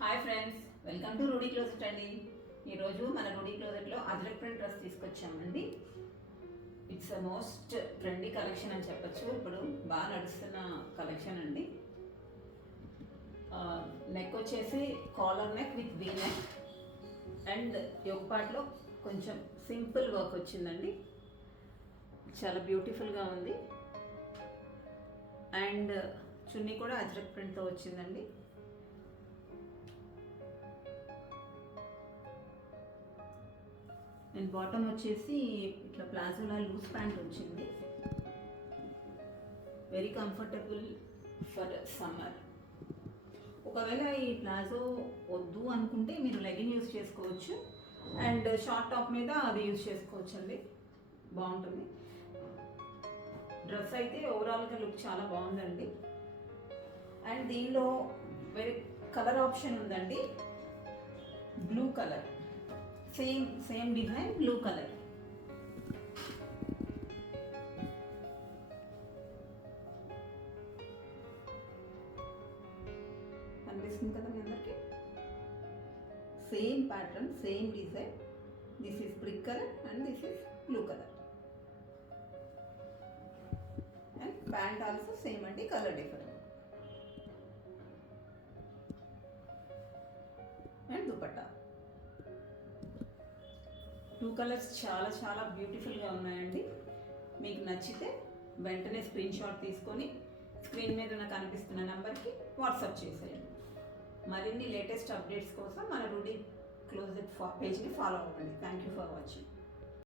Hi friends, welcome to Rudy closet అండి. ఈరోజు మన రూడీ క్లోజెట్లో అజ్రక్ ప్రింట్ డ్రెస్ తీసుకొచ్చామండి. It's a most trendy collection అని చెప్పచ్చు. ఇప్పుడు బాగా నడుస్తున్న కలెక్షన్ అండి. నెక్ వచ్చేసి collar neck with V neck and yoke పార్ట్లో కొంచెం సింపుల్ వర్క్ వచ్చిందండి. చాలా బ్యూటిఫుల్గా ఉంది. అండ్ చున్నీ కూడా అజ్రక్ ప్రింట్తో వచ్చిందండి. అండ్ బాటమ్ వచ్చేసి ఇట్లా ప్లాజోలా లూజ్ ప్యాంట్ వచ్చింది. Very comfortable for summer. ఒకవేళ ఈ ప్లాజో వద్దు అనుకుంటే మీరు లెగిన్ యూజ్ చేసుకోవచ్చు అండ్ షార్ట్ టాప్ మీద అది యూజ్ చేసుకోవచ్చు అండి. బాగుంటుంది. డ్రెస్ అయితే ఓవరాల్గా లుక్ చాలా బాగుందండి. అండ్ దీనిలో వేరే కలర్ ఆప్షన్ ఉందండి. Blue colour, same design, blue colour. కనిపిస్తుంది కదా మీ అందరికి. Same pattern, same design. This is brick colour and this is blue colour. And pant also same అండి, colour different. And dupatta. Two colours చాలా చాలా బ్యూటిఫుల్గా ఉన్నాయండి. మీకు నచ్చితే వెంటనే స్క్రీన్ షాట్ తీసుకొని స్క్రీన్ మీద ఉన్న కనిపిస్తున్న నెంబర్కి వాట్సాప్ చేసేయండి. మరిన్ని లేటెస్ట్ అప్డేట్స్ కోసం మన రూడీ క్లోజెట్ పేజ్ని ఫాలో అవ్వండి. Thank you for watching.